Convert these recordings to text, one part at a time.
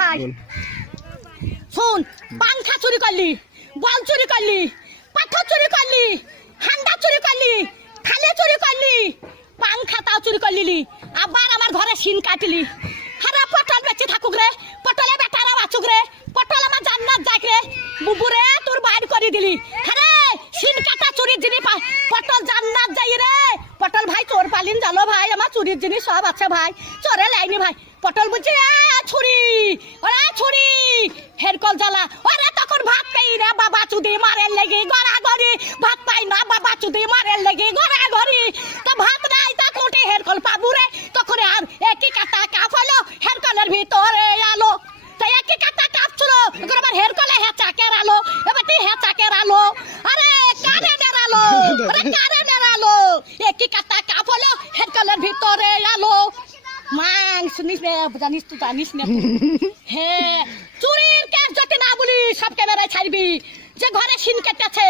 ভাই শোন, পাংখা চুরি করলি, বল চুরি করলি, পাথর চুরি করলি, হান্ডা চুরি করলি, থালে চুরি করলি, পাংখা তাও চুরি করলি, আবার আমার ঘরে শিন কাটলি। হারা পটল বেঁচে থাকুক রে, পটলে বেটারা বাঁচুক রে, পটল আমার জান্নাত যাক রে, বুবুরে তোর বাইর করে দিলি। আরে শিন কাটা চুরির জিনিস পটল জান্নাত যাই রে। পটল ভাই চোর পালিন জানো ভাই, আমার চুরির জিনিস সব আছে ভাই, চোরে লাইনি ভাই। পটল বুঝছি ছুরি, ওরা ছুরি হেরকল জ্বালা, ওরা তখন ভাত পাই রে বাবা চুদি মারের লেগে গড়া গড়ি, ভাত পাই না বাবা চুদি মারের লেগে গড়া গড়ি। তো ভাত নাই তা কোটে হেরকল পাবু রে, তখন আর একই কাটা কাপ হলো হেরকলের ভিতরে আলো। তাই একই কাটা কাপ ছিল, এখন আবার হেরকলে হেঁচা কেরালো, এবার হেঁচা কেরালো। আরে কারে নেড়ালো, আরে কারে নেড়ালো, একই কাটা কাপ হলো হেরকলের ভিতরে আলো। মাং শুনিস না, জানিস তো জানিস না। হ্যাঁ চুরির কেস যদি না বলি সব ক্যামেরায় ছাড়বি, যে ঘরে সিন কেটেছে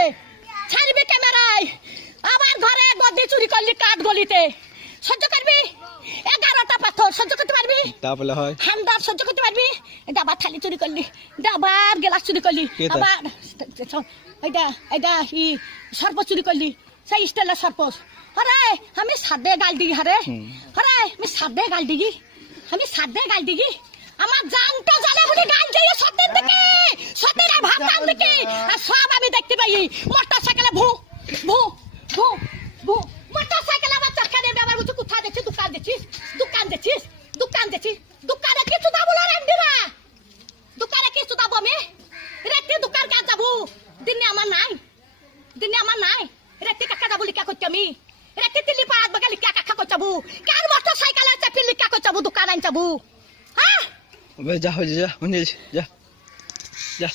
ছাড়বি ক্যামেরায়। আমার ঘরে গদি চুরি করলি কাঠ গলিতে, সহ্য করবি? 11টা পাথর সহ্য করতে পারবি? তাহলে হয় হান্ডার সহ্য করতে পারবি? ডাবার থালি চুরি করলি, ডাবার গ্লাস চুরি করলি, আবার এটা সর্প চুরি করলি, সেই স্টাইলের সর্প। আরে আমি সাদে গাল দিই, আরে আরে আমি সাদে গাল দিই, আমি সাদে গাল দিই। আমার জানটা জ্বালা বলে গাল দিই সত্যের দিকে, সত্যের ভাবতাম দিকে, আর সব আমি দেখতে পাই। মোটর সাইকেলে ভু ভু ভু ভু, মোটর সাইকেলে আমার চাকা দেবে, আবার বলছে কোথায় দেখছিস, দোকান দেখছিস, দোকান দেখছিস, দোকান দেখছিস, দোকানে কিছু দাবো না রেন্ডিরা, দোকানে কিছু দাবো আমি রেখে দোকান কাজ যাবো। দিনে আমার নাই, দিনে আমার নাই, রেখে কাকা যাবো লিখা করছি আমি, রেখে তিলি পাঁচ বাগে লিখা কাকা করছি যাবো, কার মোটর সাইকেল আছে ফির লিখা করছি যাবো, দোকান আন যাবো। হ্যাঁ যা হয়ে যা, যা যা।